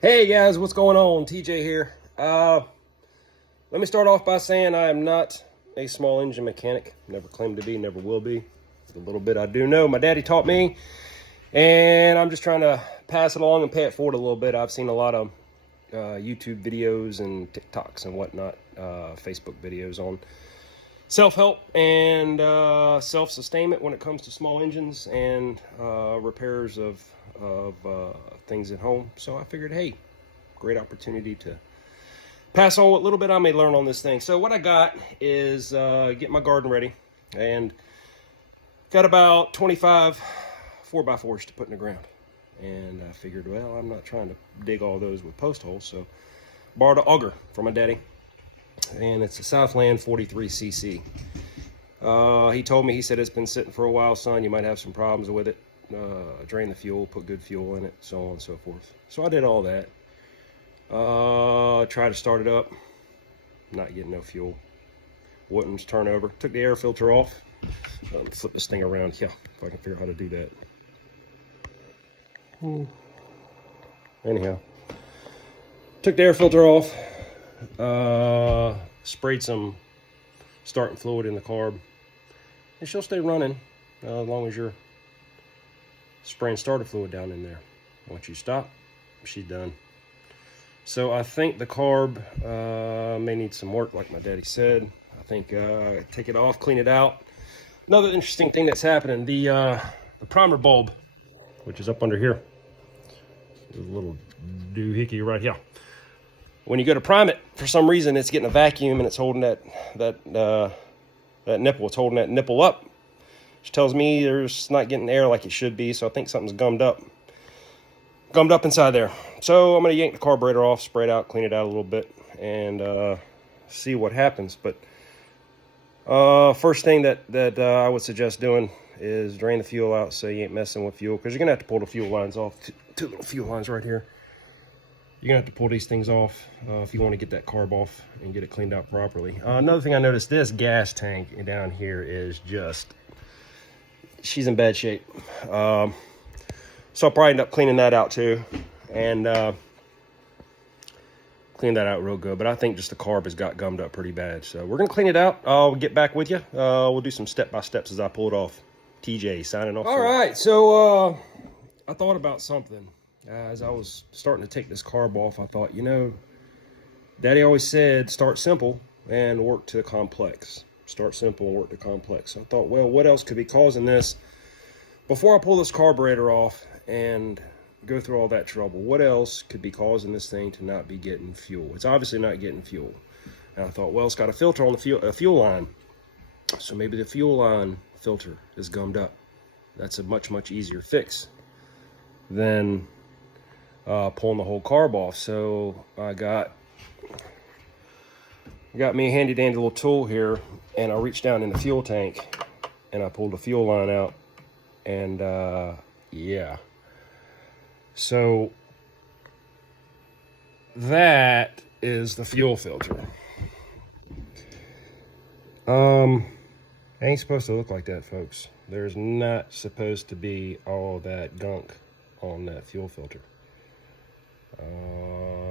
Hey guys, what's going on? TJ here. Let me start off by saying I am not a small engine mechanic. Never claimed to be, never will be. The little bit I do know, my daddy taught me, and I'm just trying to pass it along and pay it forward a little bit. I've seen a lot of YouTube videos and TikToks and whatnot, Facebook videos on self-help and self-sustainment when it comes to small engines and repairs of things at home. So I figured, hey, great opportunity to pass on what little bit I may learn on this thing. So what I got is get my garden ready, and got about 25 4x4s to put in the ground. And I figured, well, I'm not trying to dig all those with post holes, so borrowed an auger from my daddy, and it's a Southland 43cc. He told me, he said, it's been sitting for a while, son. You might have some problems with it. Drain the fuel, put good fuel in it, so on and so forth. So I did all that. Tried to start it up, not getting no fuel. Wouldn't turn over. Took the air filter off. Let me flip this thing around here if I can figure out how to do that. Anyhow, took the air filter off. Sprayed some starting fluid in the carb, and she'll stay running as long as you're spraying starter fluid down in there. Once you stop, she's done. So I think the carb may need some work, like my daddy said. I think take it off, clean it out. Another interesting thing that's happening, the primer bulb, which is up under here. There's a little doohickey right here. When you go to prime it, for some reason it's getting a vacuum and it's holding that nipple. It's holding that nipple up, which tells me there's not getting air like it should be. So I think something's gummed up inside there. So I'm gonna yank the carburetor off, spray it out, clean it out a little bit, and see what happens. But first thing that I would suggest doing is drain the fuel out so you ain't messing with fuel, because you're gonna have to pull the fuel lines off. Two little fuel lines right here. You're gonna have to pull these things off if you want to get that carb off and get it cleaned out properly. Another thing I noticed, this gas tank down here is just, she's in bad shape. So I'll probably end up cleaning that out too, and clean that out real good. But I think just the carb has got gummed up pretty bad. So we're gonna clean it out. I'll get back with you. We'll do some step-by-steps as I pull it off. TJ signing off. All right, so I thought about something. As I was starting to take this carb off, I thought, you know, Daddy always said, start simple and work to the complex. Start simple and work to complex. So I thought, well, what else could be causing this? Before I pull this carburetor off and go through all that trouble, what else could be causing this thing to not be getting fuel? It's obviously not getting fuel. And I thought, well, it's got a filter on the fuel line. So maybe the fuel line filter is gummed up. That's a much, much easier fix than pulling the whole carb off. So I got me a handy dandy little tool here, and I reached down in the fuel tank and I pulled the fuel line out, and yeah. So that is the fuel filter. It ain't supposed to look like that, folks. There's not supposed to be all that gunk on that fuel filter.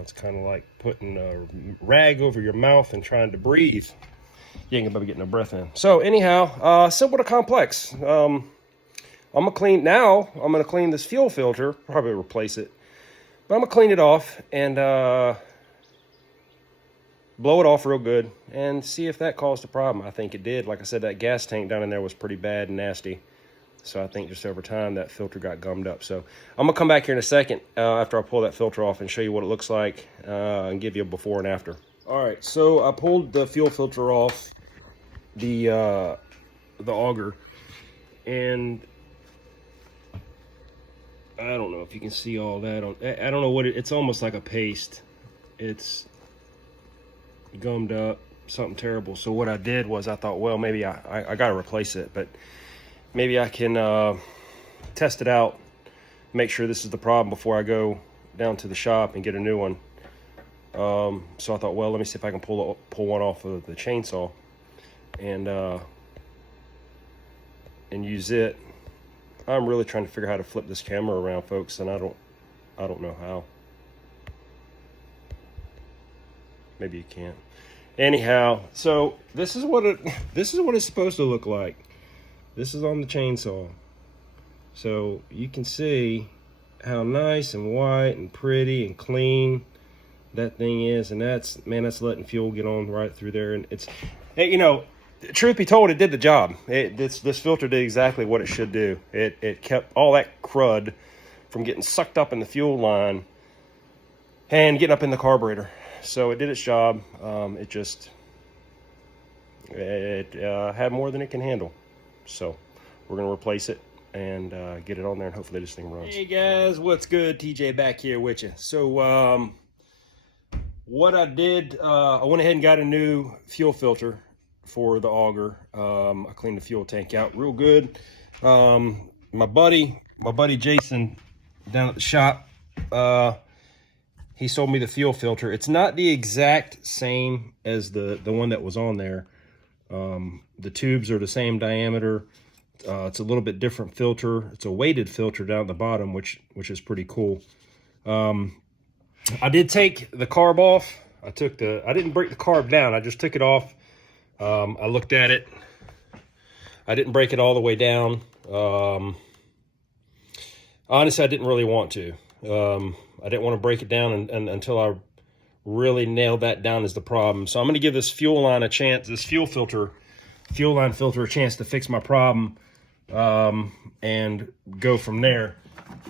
It's kind of like putting a rag over your mouth and trying to breathe. You ain't gonna be getting no breath in. So anyhow, simple to complex. I'm gonna clean this fuel filter, probably replace it, but I'm gonna clean it off and blow it off real good and see if that caused a problem. I think it did. Like I said, that gas tank down in there was pretty bad and nasty. So I think just over time that filter got gummed up. So I'm gonna come back here in a second after I pull that filter off and show you what it looks like and give you a before and after. All right, so I pulled the fuel filter off the auger, and I don't know if you can see all that. I don't know what it's almost like a paste. It's gummed up, something terrible. So what I did was I thought, well, maybe I got to replace it, but maybe I can test it out, make sure this is the problem before I go down to the shop and get a new one. So I thought, well, let me see if I can pull one off of the chainsaw and use it. I'm really trying to figure out how to flip this camera around, folks, and I don't know how. Maybe you can't. Anyhow, so this is what it's supposed to look like. This is on the chainsaw. So you can see how nice and white and pretty and clean that thing is, and that's letting fuel get on right through there. And it's, you know, truth be told, it did the job. This filter did exactly what it should do. It kept all that crud from getting sucked up in the fuel line and getting up in the carburetor. So it did its job. It had more than it can handle. So we're gonna replace it and get it on there, and hopefully this thing runs. Hey guys, what's good? TJ back here with you. So what I did, I went ahead and got a new fuel filter for the Auger. I cleaned the fuel tank out real good. My buddy Jason down at the shop, he sold me the fuel filter. It's not the exact same as the one that was on there. The tubes are the same diameter. It's a little bit different filter. It's a weighted filter down at the bottom, which is pretty cool. I did take the carb off. I didn't break the carb down. I just took it off. I looked at it. I didn't break it all the way down. Honestly, I didn't really want to. I didn't want to break it down until I really nailed that down as the problem. So I'm going to give this fuel line a chance, this fuel line filter a chance to fix my problem, and go from there.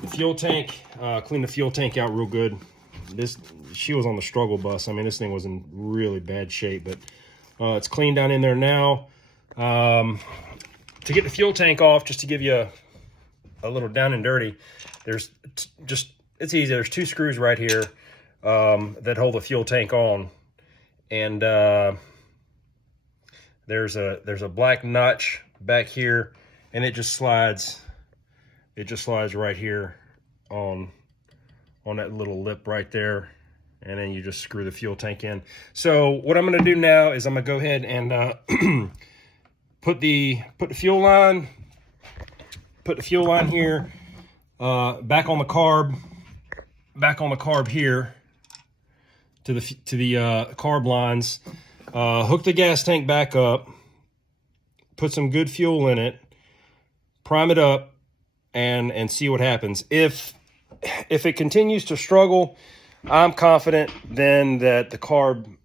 The fuel tank, clean the fuel tank out real good. She was on the struggle bus. I mean, this thing was in really bad shape, but it's clean down in there now. To get the fuel tank off, just to give you a little down and dirty, it's easy. There's 2 screws right here that hold the fuel tank on, and there's a black notch back here, and it just slides right here on that little lip right there, and then you just screw the fuel tank in. So what I'm going to do now is I'm going to go ahead and put the fuel line here, back on the carb here to the carb lines, hook the gas tank back up, put some good fuel in it, prime it up, and see what happens. If it continues to struggle, I'm confident then that the carb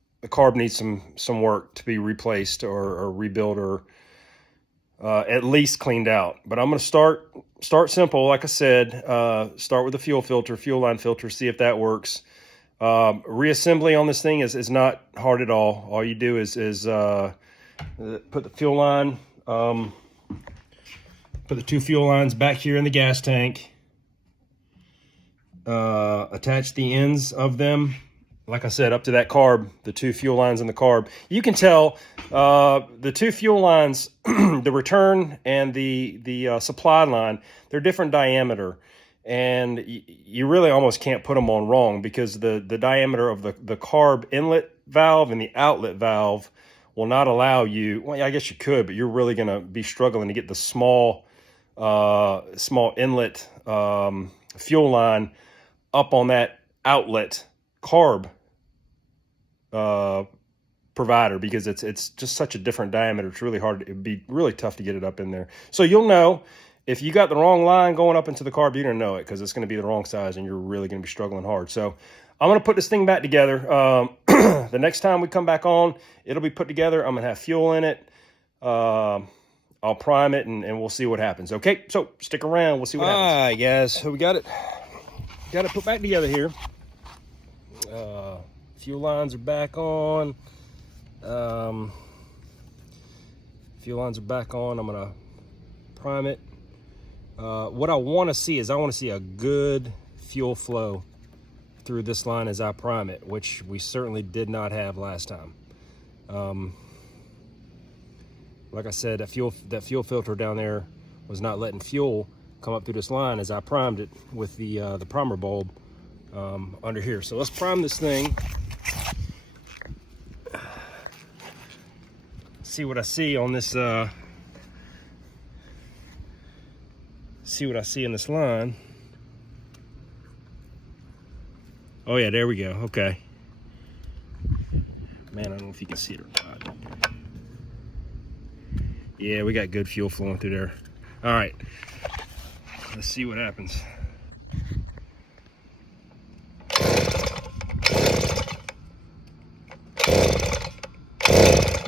needs some work to be replaced or rebuilt, or at least cleaned out. But I'm going to start simple, like I said. Start with the fuel line filter, see if that works. Reassembly on this thing is not hard at all. All you do is put the fuel line, put the 2 fuel lines back here in the gas tank, attach the ends of them, like I said, up to that carb, the 2 fuel lines in the carb. You can tell the 2 fuel lines, the return and the supply line, they're different diameter. And you really almost can't put them on wrong, because the diameter of the carb inlet valve and the outlet valve will not allow you, well, I guess you could, but you're really going to be struggling to get the small inlet fuel line up on that outlet carb provider, because it's just such a different diameter. It's really hard. It'd be really tough to get it up in there. So you'll know if you got the wrong line going up into the carb, you're gonna know it, because it's gonna be the wrong size and you're really gonna be struggling hard. So I'm gonna put this thing back together. The next time we come back on, it'll be put together. I'm gonna have fuel in it. I'll prime it and we'll see what happens. Okay, so stick around. We'll see what happens. All right, guys. So we got it put back together here. Fuel lines are back on. Fuel lines are back on. I'm gonna prime it. What I want to see is a good fuel flow through this line as I prime it, which we certainly did not have last time. Like I said, that fuel filter down there was not letting fuel come up through this line as I primed it with the primer bulb under here. So let's prime this thing. See what I see on this. See what I see in this line. Oh yeah, there we go. Okay. Man, I don't know if you can see it or not. Yeah, we got good fuel flowing through there. All right, let's see what happens.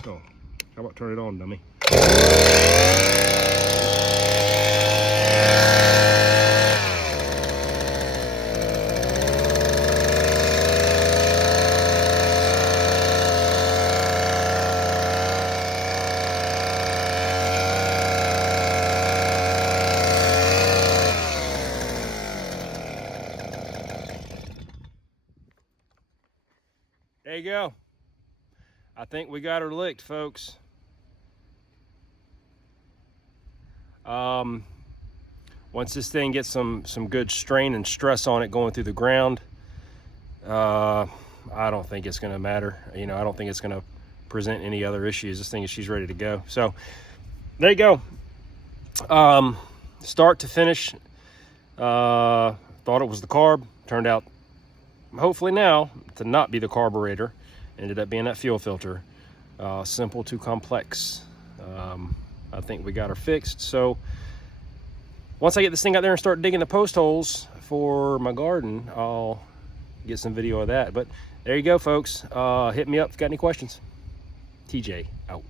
Oh, how about turn it on, dummy? There you go. I think we got her licked, folks. Once this thing gets some good strain and stress on it going through the ground, I don't think it's going to matter. You know, I don't think it's going to present any other issues. This thing is, she's ready to go. So there you go. Start to finish, thought it was the carb. Turned out, hopefully now, to not be the carburetor. Ended up being that fuel filter. Simple to complex. I think we got her fixed. So once I get this thing out there and start digging the post holes for my garden, I'll get some video of that. But there you go, folks. Hit me up if you got any questions. TJ out.